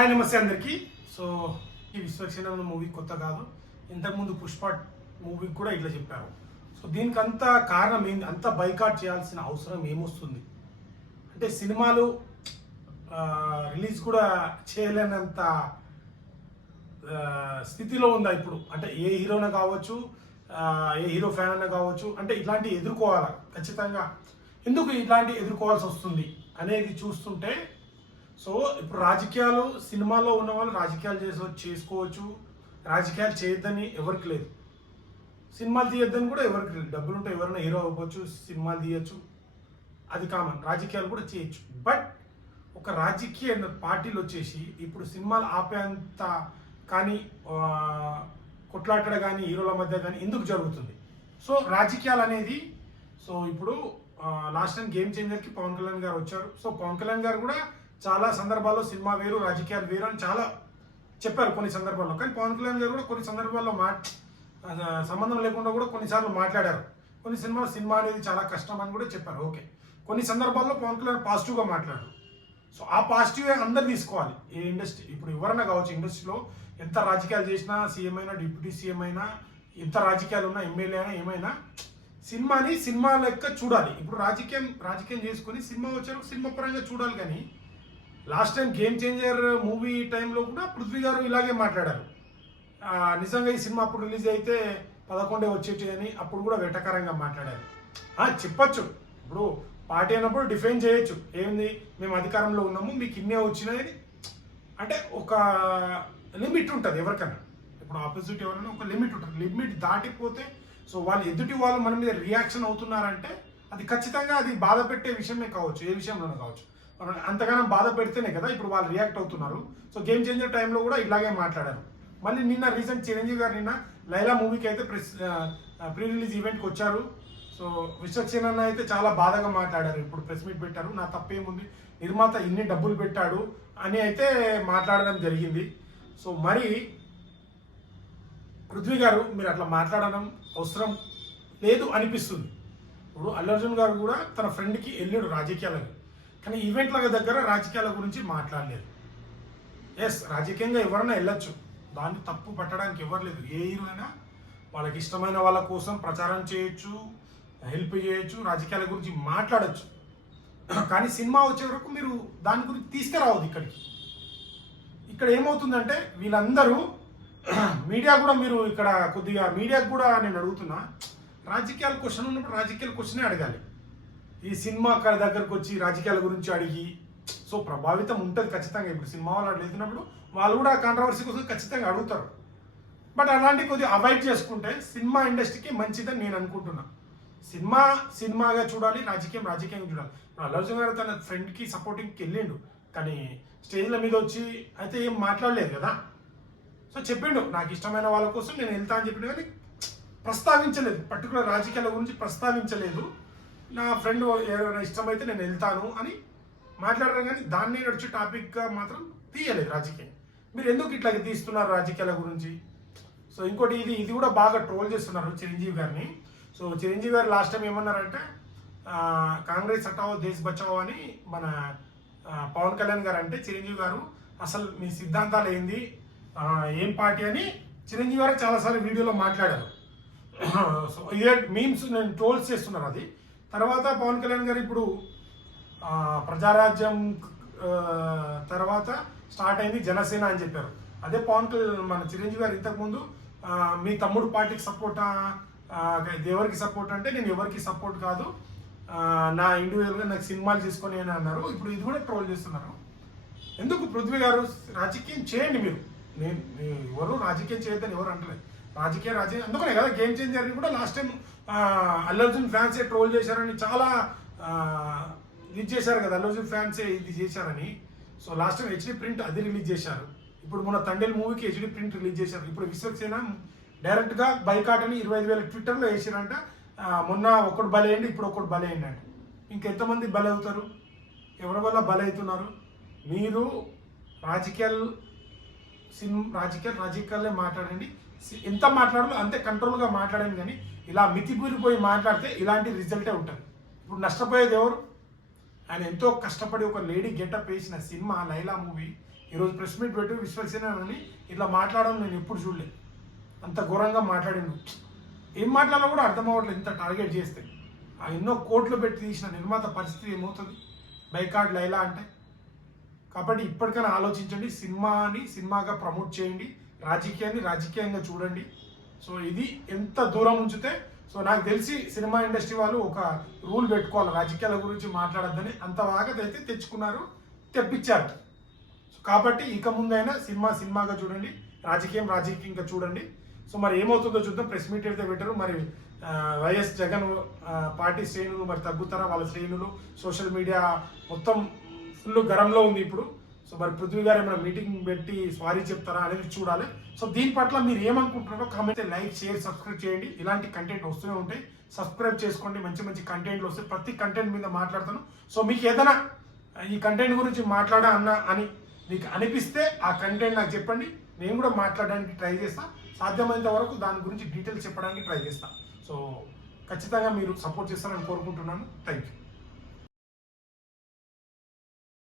Hi నమస్తే అందరికీ. So ఈ విశ్వక్షణ మూవీ కొత్త కాదు, ఇంతకుముందు పుష్ప మూవీకి కూడా ఇట్లా చెప్పారు. సో దీనికి అంత కారణం ఏంది, అంత బైకాట్ చేయాల్సిన అవసరం ఏమొస్తుంది అంటే సినిమాలు రిలీజ్ కూడా చేయలేనంత స్థితిలో ఉందా ఇప్పుడు. అంటే ఏ హీరోనా కావచ్చు, ఏ హీరో ఫ్యాన్ అన్నా కావచ్చు, అంటే ఇట్లాంటివి ఎదుర్కోవాలా ఖచ్చితంగా. ఎందుకు ఇట్లాంటివి ఎదుర్కోవాల్సి వస్తుంది అనేది చూస్తుంటే, సో ఇప్పుడు రాజకీయాలు, సినిమాలో ఉన్న వాళ్ళు రాజకీయాలు చేసుకోవచ్చు, రాజకీయాలు చేయొద్దని ఎవరికి లేదు, సినిమాలు తీయొద్దని కూడా ఎవరికి లేదు. డబ్బులు ఉంటే ఎవరైనా హీరో అవ్వచ్చు, సినిమాలు తీయచ్చు, అది కామన్. రాజకీయాలు కూడా చేయొచ్చు. బట్ ఒక రాజకీయ పార్టీలు వచ్చేసి ఇప్పుడు సినిమాలు ఆపేంత కానీ కొట్లాటడ కానీ హీరోల మధ్య కానీ ఎందుకు జరుగుతుంది? సో రాజకీయాలు అనేది, సో ఇప్పుడు లాస్ట్ టైం గేమ్ చేంజర్కి పవన్ కళ్యాణ్ గారు వచ్చారు. సో పవన్ కళ్యాణ్ గారు కూడా చాలా సందర్భాల్లో సినిమా వేరు, రాజకీయాలు వేరు అని చాలా చెప్పారు కొన్ని సందర్భాల్లో. కానీ పవన్ కళ్యాణ్ గారు కూడా కొన్ని సందర్భాల్లో సంబంధం లేకుండా కూడా కొన్నిసార్లు మాట్లాడారు. కొన్ని సినిమా అనేది చాలా కష్టం అని కూడా చెప్పారు. ఓకే, కొన్ని సందర్భాల్లో పవన్ కళ్యాణ్ పాజిటివ్గా మాట్లాడారు. సో ఆ పాజిటివే అందరు తీసుకోవాలి. ఏ ఇండస్ట్రీ, ఇప్పుడు ఎవరన్నా కావచ్చు, ఇండస్ట్రీలో ఎంత రాజకీయాలు చేసినా, సీఎం అయినా, డిప్యూటీ సీఎం అయినా, ఎంత రాజకీయాలు ఉన్నా, ఎమ్మెల్యే అయినా, ఏమైనా సినిమాని సినిమా లెక్క చూడాలి. ఇప్పుడు రాజకీయం చేసుకుని సినిమా వచ్చారు, సినిమా పరంగా చూడాలి. కానీ last time game changer movie టైంలో కూడా పృథ్వీ గారు ఇలాగే మాట్లాడారు. నిజంగా ఈ సినిమా అప్పుడు రిలీజ్ అయితే 11 వచ్చేటి అని అప్పుడు కూడా వెటకారంగా మాట్లాడారు. చెప్పచ్చు, ఇప్పుడు పార్టీ అయినప్పుడు డిఫైన్ చేయొచ్చు, ఏంది మేము అధికారంలో ఉన్నాము, మీకు ఇన్నే వచ్చినాయి. అంటే ఒక లిమిట్ ఉంటుంది ఎవరికైనా. ఇప్పుడు ఆపోజిట్ ఎవరైనా ఒక లిమిట్ ఉంటుంది. లిమిట్ దాటిపోతే, సో వాళ్ళు ఎదుటి వాళ్ళు మన మీద రియాక్షన్ అవుతున్నారంటే అది ఖచ్చితంగా అది బాధ పెట్టే విషయమే కావచ్చు, ఏ విషయంలోనే కావచ్చు. అంతగానో బాధ పెడితేనే కదా ఇప్పుడు వాళ్ళు రియాక్ట్ అవుతున్నారు. సో గేమ్ చేంజర్ టైంలో కూడా ఇలాగే మాట్లాడారు. మళ్ళీ నిన్న రీసెంట్ చిరంజీవి గారు నిన్న లైలా మూవీకి అయితే ప్రీ రిలీజ్ ఈవెంట్కి వచ్చారు. సో విశ్వక్సేన్ అయితే చాలా బాధగా మాట్లాడారు. ఇప్పుడు ప్రెస్ మీట్ పెట్టారు. నా తప్పేముంది, నిర్మాత ఇన్ని డబ్బులు పెట్టాడు అని అయితే మాట్లాడడం జరిగింది. సో మరి పృథ్వీ గారు మీరు అట్లా మాట్లాడడం అవసరం లేదు అనిపిస్తుంది. ఇప్పుడు అల్లు అర్జున్ గారు కూడా తన ఫ్రెండ్కి వెళ్ళాడు రాజకీయాలకు, కానీ ఈవెంట్ల దగ్గర రాజకీయాల గురించి మాట్లాడలేదు. ఎస్, రాజకీయంగా ఎవరైనా వెళ్ళొచ్చు, దాన్ని తప్పు పట్టడానికి ఎవరు లేదు. ఏ హీరో అయినా వాళ్ళకి ఇష్టమైన వాళ్ళ కోసం ప్రచారం చేయొచ్చు, హెల్ప్ చేయొచ్చు, రాజకీయాల గురించి మాట్లాడచ్చు. కానీ సినిమా వచ్చే వరకు మీరు దాని గురించి తీసుకురావద్దు ఇక్కడికి. ఇక్కడ ఏమవుతుందంటే వీళ్ళందరూ మీడియా కూడా, మీరు ఇక్కడ కొద్దిగా మీడియాకు కూడా నేను అడుగుతున్నా, రాజకీయాల క్వశ్చన్ ఉన్నప్పుడు రాజకీయాల క్వశ్చనే అడగాలి. ఈ సినిమా దగ్గరకు వచ్చి రాజకీయాల గురించి అడిగి, సో ప్రభావితం ఉంటుంది ఖచ్చితంగా. ఇప్పుడు సినిమా వాళ్ళు వెళ్తున్నప్పుడు వాళ్ళు కూడా కాంట్రవర్సీ కోసం ఖచ్చితంగా అడుగుతారు. బట్ అలాంటి కొద్దిగా అవాయిడ్ చేసుకుంటే సినిమా ఇండస్ట్రీకి మంచిదని నేను అనుకుంటున్నా. సినిమాగా చూడాలి, రాజకీయంగా చూడాలి. అల్లు అర్జున్ గారు తన ఫ్రెండ్కి సపోర్టింగ్కి వెళ్ళిండు, కానీ స్టేజ్ల మీద వచ్చి అయితే ఏం మాట్లాడలేదు కదా. సో చెప్పిండు, నాకు ఇష్టమైన వాళ్ళ కోసం నేను వెళ్తా అని చెప్పిండు, కానీ ప్రస్తావించలేదు, పర్టికులర్ రాజకీయాల గురించి ప్రస్తావించలేదు. నా ఫ్రెండ్ ఎవరైనా ఇష్టమైతే నేను వెళ్తాను అని మాట్లాడారు, కానీ దాన్ని నడిచే టాపిక్గా మాత్రం తీయలేదు రాజకీయం. మీరు ఎందుకు ఇట్లా తీస్తున్నారు రాజకీయాల గురించి? సో ఇంకోటి, ఇది కూడా బాగా ట్రోల్ చేస్తున్నారు చిరంజీవి గారిని. సో చిరంజీవి గారు లాస్ట్ టైం ఏమన్నారంటే, కాంగ్రెస్ హటావో దేశ్ బచావో అని మన పవన్ కళ్యాణ్ గారు అంటే, చిరంజీవి గారు అసలు మీ సిద్ధాంతాలు ఏంది, ఏం పార్టీ అని చిరంజీవి గారు చాలాసార్లు వీడియోలో మాట్లాడారు. సో ఇదే మీమ్స్ నేను ట్రోల్స్ చేస్తున్నారు. అది తర్వాత పవన్ కళ్యాణ్ గారు ఇప్పుడు ప్రజారాజ్యం తర్వాత స్టార్ట్ అయింది జనసేన అని చెప్పారు. అదే మన చిరంజీవి గారు ఇంతకుముందు మీ తమ్ముడు పార్టీకి సపోర్టా, ఎవరికి సపోర్ట్ అంటే, నేను ఎవరికి సపోర్ట్ కాదు, నా ఇండివిజువల్గా నాకు సినిమాలు చేసుకొని అని అన్నారు. ఇప్పుడు ఇది కూడా ట్రోల్ చేస్తున్నారు. ఎందుకు? పృథ్వీ గారు రాజకీయం చేయండి మీరు, ఎవరు రాజకీయం చేయొద్దని ఎవరు అంటలేదు. రాజకీయం అందుకనే కదా గేమ్ చేంజర్ని కూడా లాస్ట్ టైం అల్లు అర్జున్ ఫ్యాన్సే ట్రోల్ చేశారని చాలా ఇది చేశారు కదా, అల్లు అర్జున్ ఫ్యాన్సే ఇది చేశారని. So last time HD print అది రిలీజ్ చేశారు. ఇప్పుడు మన తండేల్ మూవీకి హెచ్డి ప్రింట్ రిలీజ్ చేశారు. ఇప్పుడు విశ్వక్సేన డైరెక్ట్గా బైకాట్ అని 25,000 ట్విట్టర్లో వేసారంట. మొన్న ఒకటి బలైండి, ఇప్పుడు ఒకటి బలైండి అంటే ఇంకెంతమంది బలవుతారు? ఎవరి వల్ల బలవుతున్నారు? మీరు రాజకీయాలే మాట్లాడండి, ఎంత మాట్లాడాలో అంతే కంట్రోల్గా మాట్లాడండి. కానీ ఇలా మితిపూరిపోయి మాట్లాడితే ఇలాంటి రిజల్టే ఉంటుంది. ఇప్పుడు నష్టపోయేది ఎవరు? ఆయన ఎంతో కష్టపడి ఒక లేడీ గెటప్ వేసిన సినిమా లైలా మూవీ ఈరోజు ప్రెస్ మీట్ పెట్టి విశ్వక్సేనని ఇట్లా మాట్లాడడం నేను ఎప్పుడు చూడలేదు. అంత ఘోరంగా మాట్లాడిండు. ఏం మాట్లాడాలో కూడా అర్థం అవ్వట్లేదు ఇంత టార్గెట్ చేస్తే. ఆ ఎన్నో కోట్లు పెట్టి తీసిన నిర్మాత పరిస్థితి ఏమవుతుంది బైకాట్ లైలా అంటే. కాబట్టి ఇప్పటికైనా ఆలోచించండి, సినిమాని సినిమాగా ప్రమోట్ చేయండి, రాజకీయాన్ని రాజకీయంగా చూడండి. సో ఇది ఎంత దూరం ఉంచితే, సో నాకు తెలిసి సినిమా ఇండస్ట్రీ వాళ్ళు ఒక రూల్ పెట్టుకోవాలి, రాజకీయాల గురించి మాట్లాడద్దని. అంత వాగదైతే తెచ్చుకున్నారు, తెప్పించారు. సో కాబట్టి ఇక ముందైనా సినిమా సినిమాగా చూడండి, రాజకీయం రాజకీయంగా చూడండి. సో మరి ఏమవుతుందో చూద్దాం. ప్రెస్ మీట్ అయితే పెట్టారు. మరి వైఎస్ జగన్ పార్టీ శ్రేణులు మరి తగ్గుతారా, వాళ్ళ శ్రేణులు సోషల్ మీడియా మొత్తం ఫుల్ గరంలో ఉంది ఇప్పుడు. సో మరి పృథ్వీ గారు ఏమైనా మీటింగ్ పెట్టి సారీ చెప్తారా అనేది చూడాలి. సో దీని పట్ల మీరు ఏమనుకుంటున్నారో కామెంట్, లైక్, షేర్, సబ్స్క్రైబ్ చేయండి. ఇలాంటి కంటెంట్ వస్తూనే ఉంటాయి. సబ్స్క్రైబ్ చేసుకోండి, మంచి మంచి కంటెంట్లు వస్తాయి. ప్రతి కంటెంట్ మీద మాట్లాడతాను. సో మీకు ఏదైనా ఈ కంటెంట్ గురించి మాట్లాడా అని మీకు అనిపిస్తే ఆ కంటెంట్ నాకు చెప్పండి, నేను కూడా మాట్లాడడానికి ట్రై చేస్తాను. సాధ్యమైనంత వరకు దాని గురించి డీటెయిల్స్ చెప్పడానికి ట్రై చేస్తాను. సో ఖచ్చితంగా మీరు సపోర్ట్ చేస్తారని కోరుకుంటున్నాను. Thank you.